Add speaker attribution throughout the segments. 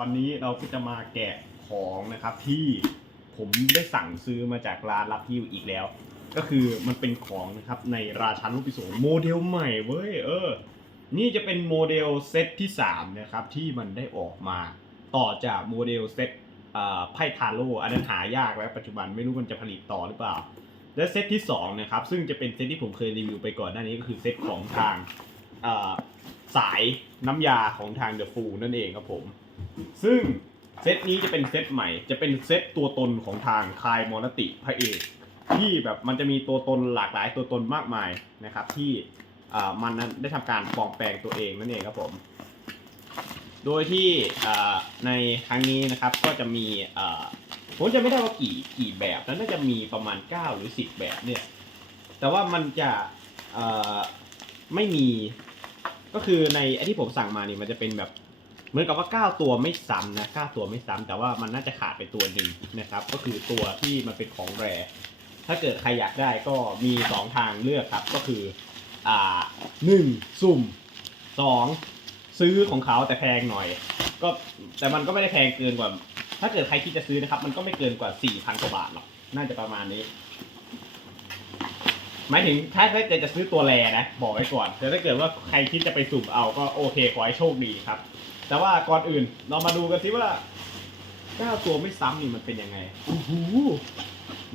Speaker 1: วันนี้เราก็จะมาแกะของนะครับที่ผมได้สั่งซื้อมาจากร้านรับฮิวอีกแล้ว ก็คือมันเป็นของนะครับในราชันลูกปิโสโมเดลใหม่เว้ยเออ นี่จะเป็นโมเดลเซตที่3นะครับที่มันได้ออกมาต่อจากโมเดลเซตไพ่ทาโร่อันนั้นหายากแล้วปัจจุบันไม่รู้มันจะผลิตต่อหรือเปล่า และเซตที่2นะครับซึ่งจะเป็นเซตที่ผมเคยรีวิวไปก่อนหน้านี้ก็คือเซตของทางสายน้ำยาของทางเดอะฟูนั่นเองครับผม ซึ่งเซตนี้จะเป็นเซตใหม่ จะเป็นเซตตัวตนของทางคายมอรติพระเอกที่แบบมันจะมีตัวตนหลากหลายตัวตนมากมายนะครับ ที่มันนั้นได้ทำการปลอมแปลงตัวเองนั่นเองครับผม โดยที่ในครั้งนี้นะครับก็จะมีผมจะไม่ได้ว่ากี่กี่แบบนะน่าจะมีประมาณ 9 หรือ 10 แบบเนี่ย แต่ว่ามันจะไม่มีก็คือในไอที่ผมสั่งมานี่มันจะเป็นแบบ เหมือนกับว่า 9 ตัวไม่ซ้ำนะ9ตัวไม่ซ้ำแต่ว่ามันน่าจะขาดไปตัวหนึ่งนะครับ ก็คือตัวที่มันเป็นของแรถ้าเกิดใครอยากได้ก็มี 2 ทางเลือกครับ ก็คืออ่าหนึ่งสุ่มสองซื้อของเขาแต่แพงหน่อย ก็แต่มันก็ไม่ได้แพงเกินกว่า ถ้าเกิดใครคิดจะซื้อนะครับ มันก็ไม่เกินกว่า4,000กว่าบาทหรอกน่าจะประมาณนี้หมายถึงถ้าถ้าเกิดจะซื้อตัวแรนะ บอกไว้ก่อนแต่ถ้าเกิดว่าใครคิดจะไปสุ่มเอาก็โอเคขอให้โชคดีครับ แต่ว่าก่อนอื่นเรามาดูกันสิว่าเก้าตัวไม่ซ้ำนี่มันเป็นยังไงโอ้โห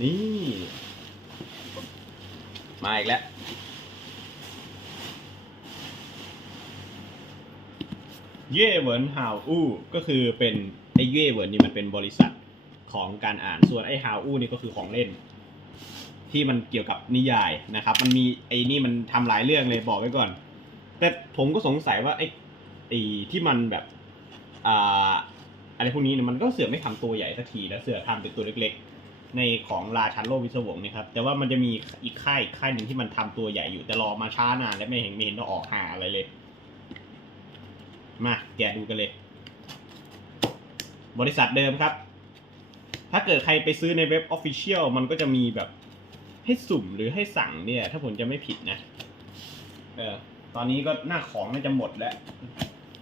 Speaker 1: นี่ มาอีกแล้วเย่เหวินฮาวอู้ก็คือเป็นไอ้เย่เหวินนี่มันเป็นบริษัทของการอ่านส่วนไอ้ฮาวอู้นี่ก็คือของเล่น ที่มันเกี่ยวกับนิยายนะครับ มันมีไอ้นี่มันทำหลายเรื่องเลยบอกไว้ก่อน แต่ผมก็สงสัยว่าไอ้ ไอ้ที่มันแบบอ่าอะไรพวกนี้เนี่ยมันก็เสือไม่ทำตัวใหญ่สักทีแล้วเสือกทำเป็นตัวเล็ก ๆ ในของราชันโลวิศวงเนี่ยครับ แต่ว่ามันจะมีอีกค่ายอีกค่ายหนึ่งที่มันทำตัวใหญ่อยู่แต่รอมาช้านานและไม่เห็นไม่เห็นต้องออกหาอะไรเลย มาแกะดูกันเลย บริษัทเดิมครับ ถ้าเกิดใครไปซื้อในเว็บ Official มันก็จะมีแบบให้สุ่มหรือให้สั่งเนี่ย ถ้าผมจะไม่ผิดนะ เออ ตอนนี้ก็หน้าของน่าจะหมดแล้ว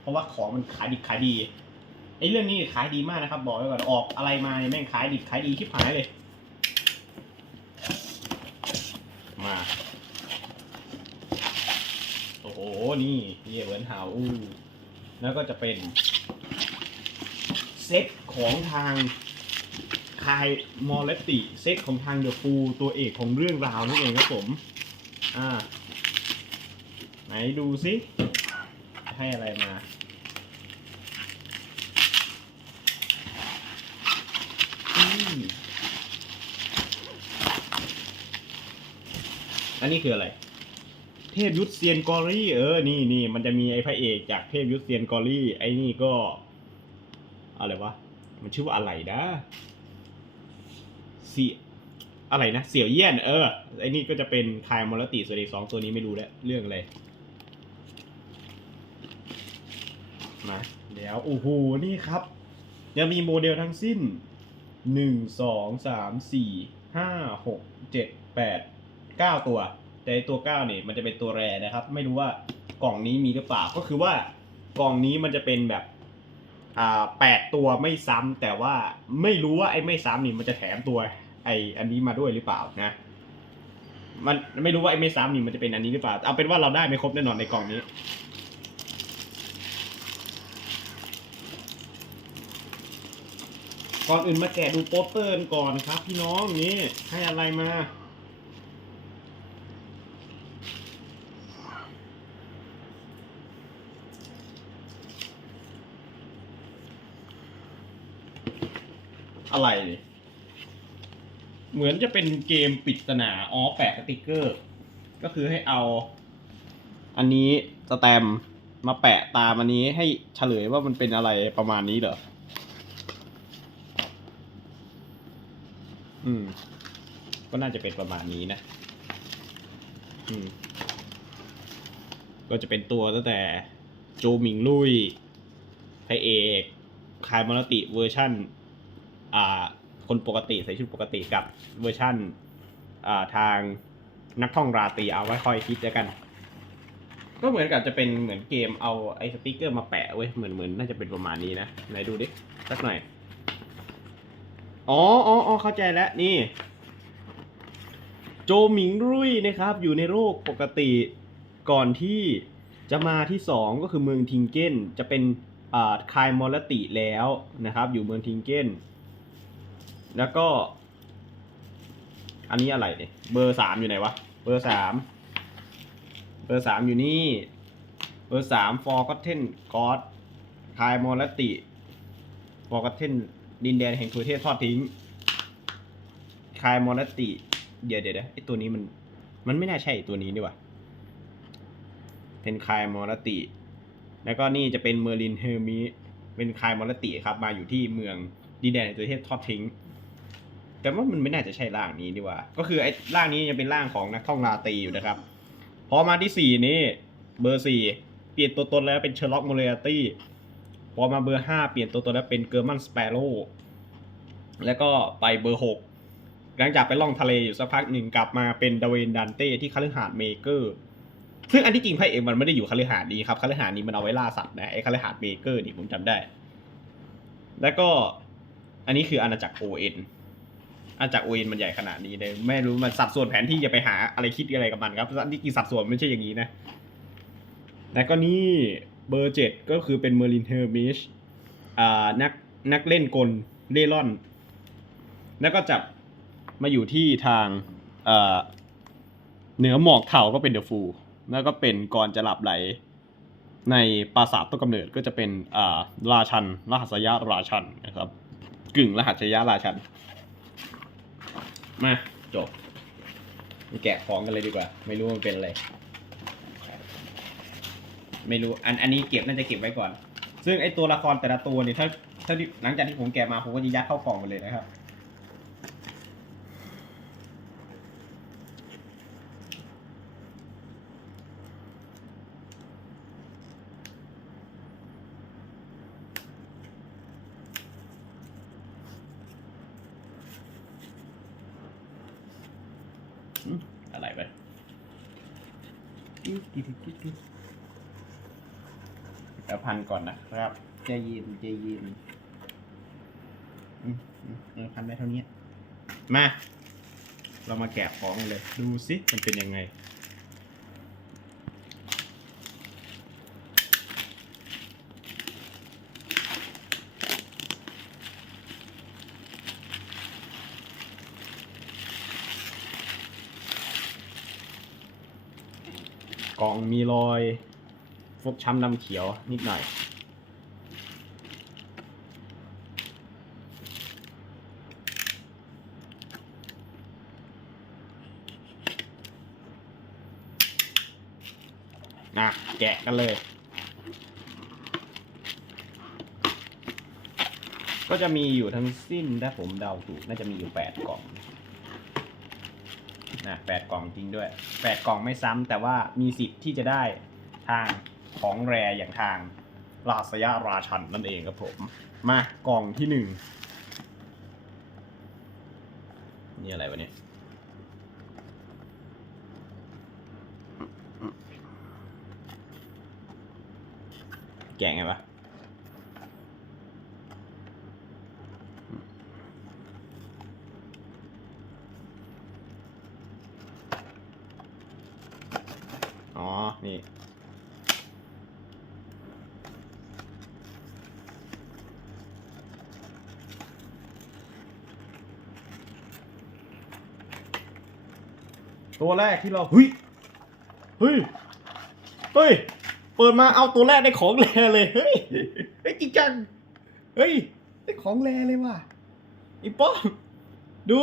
Speaker 1: ราะว่าของมันขายดิบขายดีไอ้เรื่องนี้ขายดีมากนะครับ บอกไว้ก่อนออกอะไรมาเนี่ยแม่งขายดิบขายดีที่หายเลย มาโอ้โหนี่เยเวินหาวอู้แล้วก็จะเป็นเซตของทางคายมอลเลตติ เซตของทางเดอะฟูตัวเอกของเรื่องราวนั่นเองครับผม อ่า ไหนดูซิให้อะไรมาอืม อันนี้คืออะไร เทพยุทธเซียนกอรี่ เออ นี่นี่มันจะมีไอ้พระเอกจากเทพยุทธเซียนกอรี่ ไอ้นี่ก็ อะไรวะ มันชื่อว่าอะไรนะเสียอะไรนะ เสี่ยวเยี่ยน เออ ไอ้นี่ก็จะเป็นคายมอลติส่วนอีกสองตัวนี้ไม่รู้แล้ว เรื่องอะไร มาเดี๋ยวโอ้โห นี่ครับยังมีโมเดลทั้งสิ้นหนึ่งสองสามสี่ห้าหกเจ็ดแปด เก้าตัว แต่ตัวเก้าเนี่ยมันจะเป็นตัวแรนะครับ ไม่รู้ว่ากล่องนี้มีหรือเปล่า ก็คือว่ากล่องนี้มันจะเป็นแบบอ่าแปดตัวไม่ซ้ำแต่ว่าไม่รู้ว่าไอ้ไม่ซ้ำนี่มันจะแถมตัวไอ้อันนี้มาด้วยหรือเปล่านะ มันไม่รู้ว่าไอ้ไม่ซ้ำนี่มันจะเป็นอันนี้หรือเปล่า เอาเป็นว่าเราได้ไม่ครบแน่นอนในกล่องนี้ก่อนอื่นมาแกะดูโปสเตอร์ก่อนครับพี่น้องนี่ให้อะไรมา อะไร เหมือนจะเป็นเกมปริศนาอ๋อแปะสติกเกอร์ ก็คือให้เอา อันนี้สแตมมาแปะตามอันนี้ให้เฉลยว่ามันเป็นอะไรประมาณนี้เหรอ อืม ก็น่าจะเป็นประมาณนี้นะ อืม ก็จะเป็นตัวตั้งแต่โจมิงลุยพระเอกคายมรติเวอร์ชั่น คนปกติใส่ชุดปกติกับเวอร์ชั่นทางนักท่องราตรีเอาไว้ค่อยคิดแล้วกัน ก็เหมือนกับจะเป็นเหมือนเกมเอาไอ้สติกเกอร์มาแปะเว้ยเหมือนเหมือนน่าจะเป็นประมาณนี้นะไหนดูดิสักหน่อยอ๋ออ๋ออเข้าใจแล้วนี่ โจหมิงรุ่ยนะครับ อยู่ในโลกปกติก่อนที่จะมาที่สองก็คือเมืองทิงเก้นจะเป็นอ่าคายมอลติแล้วนะครับ อยู่เมืองทิงเก้น แล้วก็ อันนี้อะไรเนี่ยเบอร์สามอยู่ไหนวะ เบอร์สามเบอร์สามอยู่นี่ เบอร์สามฟอร์ก็เทนกอดคายมอลติฟอร์ก็เทนดินแดนแห่งทุเทศทอดทิ้งคายมอลติ เดี๋ยวเดี๋ยวไอตัวนี้มัน มันไม่น่าใช่ตัวนี้นี่ว่าเป็นคายมอลติ แล้วก็นี่จะเป็นเมอร์ลินเฮอร์มิเป็นคายมอลติครับ มาอยู่ที่เมืองดินแดนแห่งทุเทศทอดทิ้ง แต่ว่ามันไม่น่าจะใช่ร่างนี้ดีกว่า ก็คือไอ้ร่างนี้ยังเป็นร่างของนักท่องราตรีอยู่นะครับ พอมาที่สี่นี่เบอร์สี่เปลี่ยนตัวตนแล้วเป็นเชอร์ล็อกโมเรตี้พอมาเบอร์ห้าเปลี่ยนตัวตนแล้วเป็นเกอร์มันสเปโร่แล้วก็ไปเบอร์หกหลังจากไปล่องทะเลอยู่สักพักหนึ่งกลับมาเป็นดาเวนดันเต้ที่คฤหาสน์เมเกอร์ซึ่งอันที่จริงพระเอกมันไม่ได้อยู่คฤหาสน์นี้ครับคฤหาสน์นี้มันเอาไว้ล่าสัตว์นะไอ้คฤหาสน์เมเกอร์นี่ผมจำได้ แล้วก็อันนี้คืออาณาจักรโอเอ็น อาจากโอเอ็นมันใหญ่ขนาดนี้เลยไม่รู้มันสัดส่วนแผนที่จะไปหาอะไรคิดอะไรกับมันครับนี่กี่สัดส่วนไม่ใช่อย่างนี้นะแล้วก็นี่เบอร์เจ็ดก็คือเป็นเมอร์ลินเฮอร์มิชอ่านักนักเล่นกลเล่ร่อน แล้วก็จับมาอยู่ที่ทางเอ่อเหนือหมอกเทาก็เป็นเดอะฟูแล้วก็เป็นก่อนจะหลับไหล ในปราสาทต้นกำเนิดก็จะเป็นอ่าราชันรหัสยะราชันนะครับ กึ่งรหัสยะราชัน มาจบมาแกะของกันเลยดีกว่า ไม่รู้มันเป็นอะไร ไม่รู้อันอันนี้เก็บน่าจะเก็บไว้ก่อน ซึ่งไอตัวละครแต่ละตัวเนี่ยถ้าถ้าหลังจากที่ผมแกะมาผมก็จะยัดเข้ากล่องไปเลยนะครับ อืมอะไรไปเดี๋ยวพัน ก่อนนะครับใจเย็นใจเย็นอืมอืมเออพันได้เท่านี้ มา เรามาแกะของกันเลย ดูสิมันเป็นยังไง กล่องมีรอย ฟกช้ำดำเขียวนิดหน่อย นะแกะกันเลย ก็จะมีอยู่ทั้งสิ้นถ้าผมเดาถูก น่าจะมีอยู่แปดกล่องนะแปดกล่องจริงด้วยแปดกล่องไม่ซ้ำแต่ว่ามีสิทธิ์ที่จะได้ทาง ของแรอย่างทางราษยาราชันนั่นเองครับผม มากล่องที่หนึ่งนี่อะไรวะเนี่ยแกะไงวะอ๋อ นี่ ตัวแรกที่เราเฮ้ยเฮ้ยเฮ้ยเปิดมาเอาตัวแรกได้ของแรเลยเฮ้ยเฮ้ยจริงจังเฮ้ยได้ของแรเลยว่ะอีป้อมดู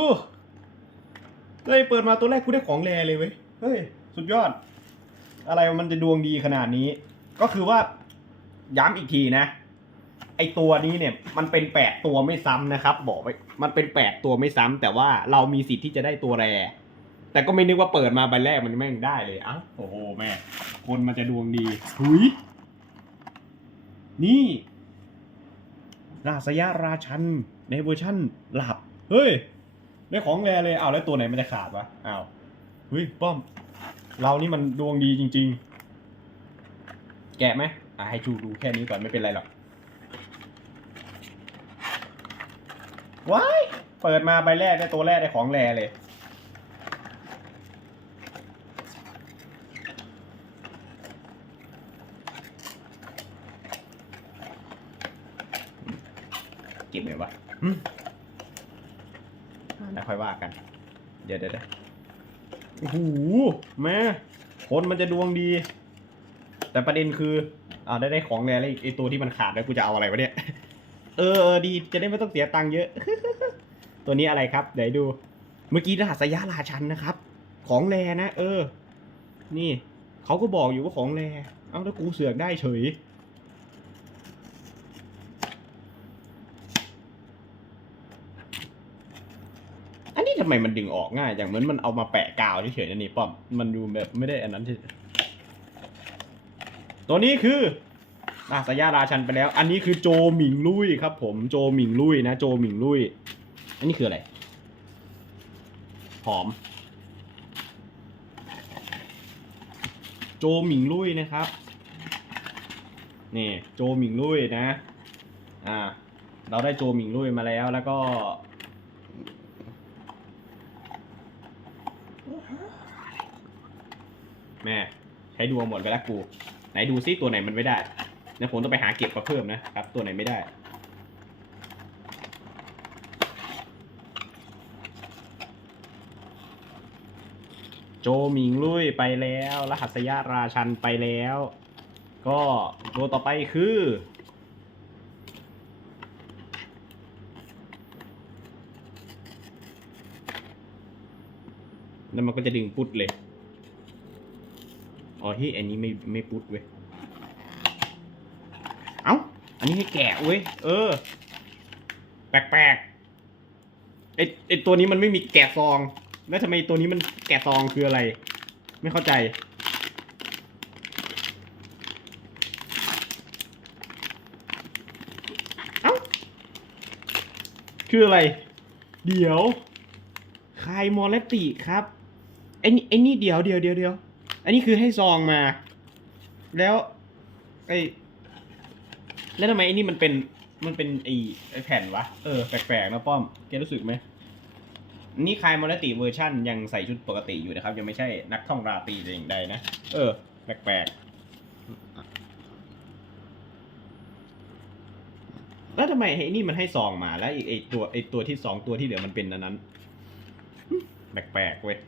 Speaker 1: เฮ้ยเปิดมาตัวแรกกูได้ของแรเลยเว้ยเฮ้ยสุดยอด อะไรมันจะดวงดีขนาดนี้ ก็คือว่าย้ำอีกทีนะ ไอตัวนี้เนี่ย มันเป็นแปดตัวไม่ซ้ำนะครับ บอกไว้มันเป็นแปดตัวไม่ซ้ำแต่ว่าเรามีสิทธิ์ที่จะได้ตัวแร แต่ก็ไม่นึกว่าเปิดมาใบแรกมันแม่งได้เลยเอ้าโอ้โหแม่คนมันจะดวงดีหุยนี่ ราษยาราชันในเวอร์ชั่นหลับ เฮ้ย ได้ของแรเลยเอาแล้วตัวไหนมันจะขาดวะอ้าวเฮ้ยป้อม เรานี่มันดวงดีจริง ๆ แกะไหมอะให้จูดูแค่นี้ก่อนไม่เป็นไรหรอกว้ายเปิดมาใบแรกได้ตัวแรกได้ของแรเลย เก็บไหมวะอืมแล้วค่อยว่ากัน เดี๋ยวเดี๋ยวโอ้โหแม่คนมันจะดวงดี แต่ประเด็นคืออ่าได้ได้ของแรแล้วอีกไอตัวที่มันขาดแล้วกูจะเอาอะไรวะเนี่ยเออเออดีจะได้ไม่ต้องเสียตังค์เยอะ ตัวนี้อะไรครับเดี๋ยวดู เมื่อกี้รหัสยะราชันนะครับ ของแรนะ เออ นี่เขาก็บอกอยู่ว่าของแรเอ้าแล้วกูเสือกได้เฉย อันนี้ทำไมมันดึงออกง่ายอย่างเหมือนมันเอามาแปะกาวเฉยๆนะนี่ป้อมมันดูแบบไม่ได้อันนั้นที่ตัวนี้คืออาสยาราชันไปแล้ว อันนี้คือโจหมิงลุยครับ ผมโจหมิงลุยนะ โจหมิงลุย อันนี้คืออะไรหอม โจหมิงลุยนะครับนี่โจหมิงลุยนะ อ่า เราได้โจหมิงลุยมาแล้ว แล้วก็ แม่ใช้ดวงหมดไปแล้วกู ไหนดูซิตัวไหนมันไม่ได้เดี๋ยผมต้องไปหาเก็บมาเพิ่มนะครับ ตัวไหนไม่ได้ โจหมิงลุยไปแล้ว รหัสยาราชันไปแล้ว ก็ตัวต่อไปคือ แล้วมันก็จะดึงพุดเลย อ๋อที่อันนี้ไม่ไม่พุดเว้ย เอ้า อันนี้ให้แกะเว้ย เออ แปลกๆไอไอตัวนี้มันไม่มีแกะซอง แล้วทำไมตัวนี้มันแกะซองคืออะไร ไม่เข้าใจ เอ้า คืออะไร เดี๋ยวคายมอลเลติครับ ไอ้นี่ไอ้นี่เดี๋ยวเดี๋ยวเดี๋ยวเดี๋ยวอันนี้คือให้ซองมา แล้วไอแล้วทำไมไอ้นี่มันเป็นมันเป็นไอไอแผ่นวะเออแปลกๆนะป้อมแกรู้สึกไหมนี่คายมอลติเวอร์ชั่นยังใส่ชุดปกติอยู่นะครับ ยังไม่ใช่นักท่องราตรีแต่อย่างใดนะ เออ แปลกๆ แล้วทำไมไอ้นี่มันให้ซองมาแล้วไอ้ไอตัวไอ้ตัวที่สองตัวที่เหลือมันเป็นอันนั้น แปลกๆเว้ย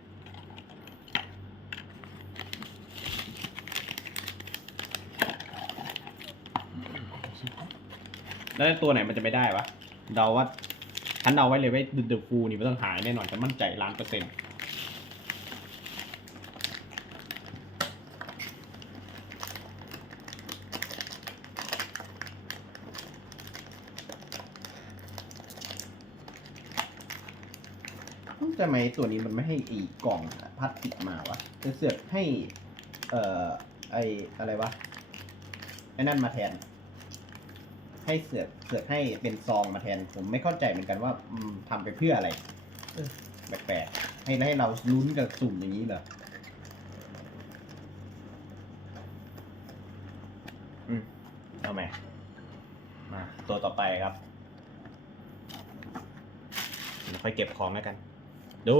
Speaker 1: แล้วตัวไหนมันจะไม่ได้วะเดาว่าฉันเดาไว้เลยว่าเดอะฟูนี่มันต้องหายแน่นอนฉันมั่นใจล้านเปอร์เซ็นต์ทำไมตัวนี้มันไม่ให้อีกกล่องพลาสติกมาวะจะเสือกให้ เอ่อ ไออะไรวะ ไอ้นั่นมาแทน ให้เสือกเสือกให้เป็นซองมาแทน ผมไม่เข้าใจเหมือนกันว่าอืมทำไปเพื่ออะไรเออแปลกๆให้ให้เราลุ้นกับสุ่มอย่างนี้เหรออืมเอาไหมมาตัวต่อไปครับเดี๋ยวค่อยเก็บของแล้วกัน ดู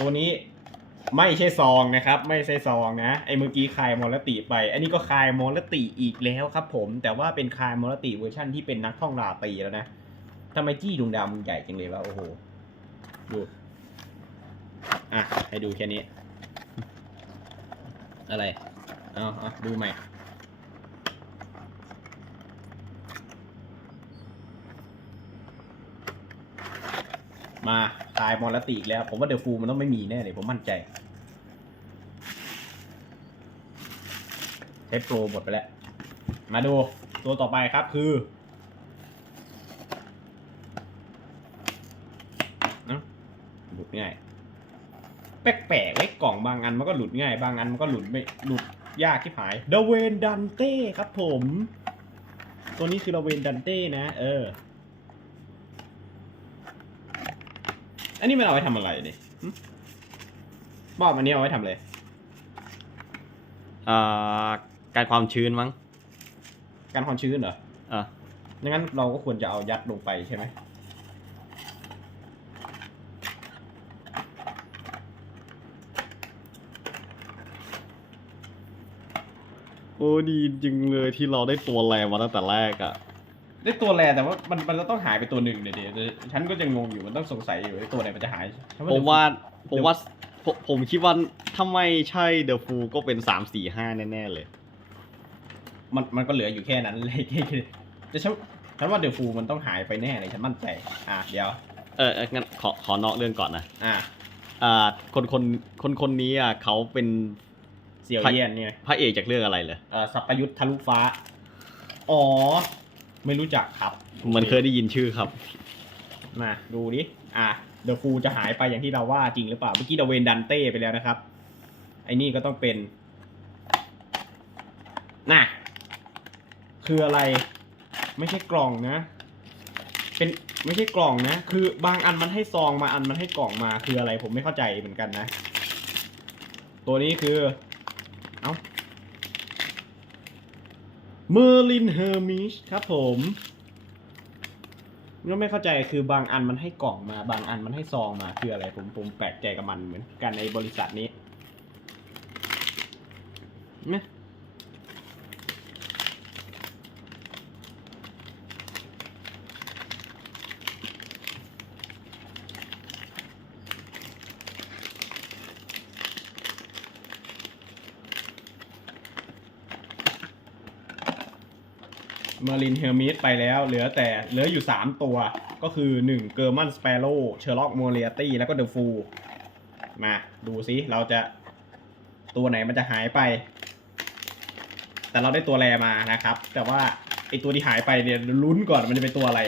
Speaker 1: ตัวนี้ ไม่ใช่ซองนะครับ ไม่ใช่ซองนะไอ้เมื่อกี้คายมอลติไป อันนี้ก็คายมอลติอีกแล้วครับผม แต่ว่าเป็นคายมอลติเวอร์ชั่นที่เป็นนักท่องราตรีแล้วนะทำไมจี้ดวงดาวมันใหญ่จังเลยวะโอ้โหดูอะให้ดูแค่นี้ อะไรเอาเอาดูใหม่มาคายมอลติอีกแล้ว ผมว่าเดอะฟูมันต้องไม่มีแน่เลยผมมั่นใจ เทปโปรหมดไปแล้ว มาดูตัวต่อไปครับคือเนอะหลุดง่าย แปลกๆไว้กล่องบางอันมันก็หลุดง่าย บางอันมันก็หลุดไม่หลุดยากที่หายเดเวนดันเต้ครับผม ตัวนี้คือเดเวนดันเต้นะ เออ อันนี้มันเอาไว้ทำอะไรนี่บอบอันนี้เอาไว้ทำอะไร
Speaker 2: อ่า การความชื้นมั้ง
Speaker 1: การความชื้นเหรอ
Speaker 2: อะ
Speaker 1: งั้นเราก็ควรจะเอายัดลงไปใช่ไหม
Speaker 2: โอ้ดีจริงเลยที่เราได้ตัวแรงมาตั้งแต่แรกอะ
Speaker 1: ได้ตัวแรแต่ว่ามันมันจะต้องหายไปตัวหนึ่งเดี๋ยวเดี๋ยวฉันก็จะงงอยู่มันต้องสงสัยอยู่ไอ้ตัวไหนมันจะหายฉัน
Speaker 2: ผมว่าผมว่าผมผมคิดว่าถ้าไม่ใช่เดอะฟูก็เป็นสามสี่ห้าแน่ๆเลย
Speaker 1: มันมันก็เหลืออยู่แค่นั้นเลยจะฉันฉันว่าเดอะฟูมันต้องหายไปแน่เลยฉันมั่นใจ อะเดี๋ยว
Speaker 2: เออเอองั้นขอขอนอกเรื่องก่อนนะ
Speaker 1: อะ
Speaker 2: อ่าคนคนคนคนนี้อะเขาเป็น
Speaker 1: เสี่ยวเยี่ยนเนี่ย
Speaker 2: พระเอกจากเรื่องอะไรเลย
Speaker 1: เอ่อสัพพยุทธทะลุฟ้า อ๋อ ไม่รู้จักครับ
Speaker 2: มันเคยได้ยินชื่อครับ
Speaker 1: มาดูดิ อะเดอะฟูจะหายไปอย่างที่เราว่าจริงหรือเปล่า เมื่อกี้เราเวนดันเต้ไปแล้วนะครับ ไอ้นี่ก็ต้องเป็น น่ะ คืออะไร ไม่ใช่กล่องนะ เป็นไม่ใช่กล่องนะ คือบางอันมันให้ซองมาอันมันให้กล่องมาคืออะไรผมไม่เข้าใจเหมือนกันนะ ตัวนี้คือ เอ้าเมอร์ลินเฮอร์มิชครับผมก็ไม่เข้าใจคือบางอันมันให้กล่องมา บางอันมันให้ซองมาคืออะไร ผมผมแปลกใจกับมันเหมือนกันในบริษัทนี้เนี่ย มาร์ลินเฮลมิชไปแล้ว เหลือแต่เหลืออยู่ 3 ตัว ก็คือ 1 เกอร์มันสเปโร่เชอร์ล็อกโมเลียตี้แล้วก็เดอะฟูมาดูซิเราจะตัวไหนมันจะหายไป แต่เราได้ตัวแรมานะครับ แต่ว่าไอตัวที่หายไปเนี่ยลุ้นก่อนมันจะเป็นตัวอะไร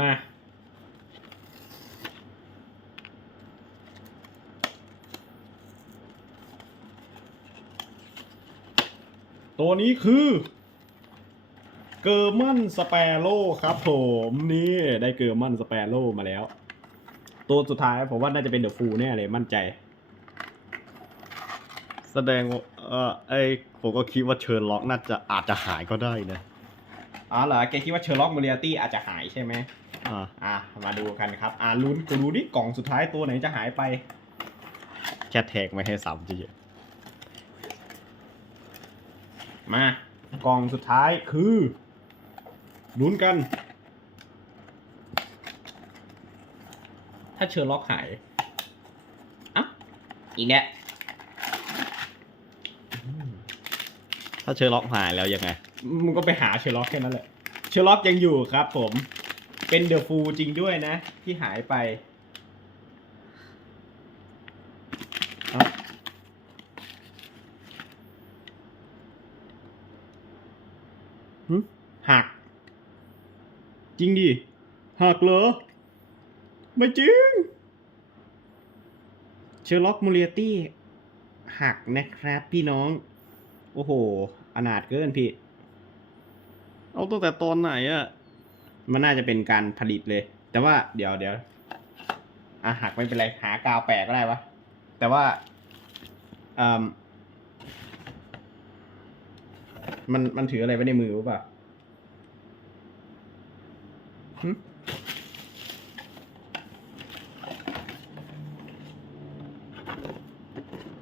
Speaker 1: มา ตัวนี้คือ เกอร์มันสเปโร่ครับผมนี่ได้เกอร์มันสเปโร่มาแล้ว ตัวสุดท้ายผมว่าน่าจะเป็นเดอะฟูแน่เลยมั่นใจ
Speaker 2: แสดงว่าเออไอผมก็คิดว่าเชิญล็อกน่าจะอาจจะหายก็ได้นะ
Speaker 1: อ๋อเหรอแกคิดว่าเชอร์ล็อกโมเลียตี้อาจจะหายใช่ไหม
Speaker 2: อ่า
Speaker 1: อะมาดูกันครับ อ่าลุ้นกูดูดิกล่องสุดท้ายตัวไหนจะหายไป
Speaker 2: แค่แท็กไม่ให้ซ้ำเฉย
Speaker 1: มากล่องสุดท้ายคือลุ้นกัน ถ้าเชอร์ล็อกหายอะอีกแล้ว
Speaker 2: ๆถ้าเชิญล็อกหายแล้วยังไง
Speaker 1: มึงก็ไปหาเชอร์ล็อกแค่นั้นแหละ เชอร์ล็อกยังอยู่ครับผม เป็นเดอะฟูจริงด้วยนะ ที่หายไปเอ้าหึหัก จ ริงดิหักเหรอ ไม่จริง เชอร์ล็อกมูเลียตี้หักนะครับพี่น้อง โอ้โห อนาถเกินพี่
Speaker 2: เอาตั้งแต่ตอนไหนอะ
Speaker 1: มันน่าจะเป็นการผลิตเลย แต่ว่าเดี๋ยวเดี๋ยวอะหักไม่เป็นไร หากาวแปะก็ได้วะ แต่ว่าเอ่มมันมันถืออะไรไว้ในมือหรือเปล่าหึ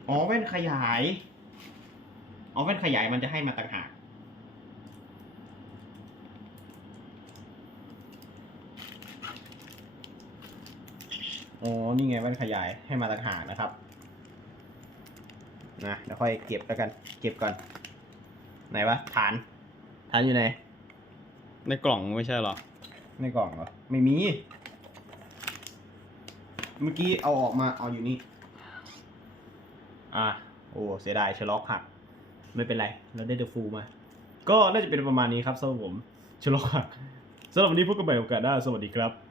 Speaker 1: อ๋อแว่นขยาย อ๋อแว่นขยายมันจะให้มาต่างหากอ๋อ นี่ไงแว่นขยายให้มาต่างหากนะครับ นะเดี๋ยวค่อยเก็บแล้วกัน เก็บก่อน ไหนวะ ฐาน ฐานอยู่ไหน
Speaker 2: ในกล่องไม่ใช่หรอ
Speaker 1: ในกล่องเหรอ ไม่มี เมื่อกี้เอาออกมา เอาอยู่นี่ อะโอ้เสียดายเชลล็อกหัก ไม่เป็นไร เราได้เดอะฟูมา ก็น่าจะเป็นประมาณนี้ครับสำหรับผมเชล็อกสำหรับวันนี้พบกันใหม่โอกาสหน้าสวัสดีครับ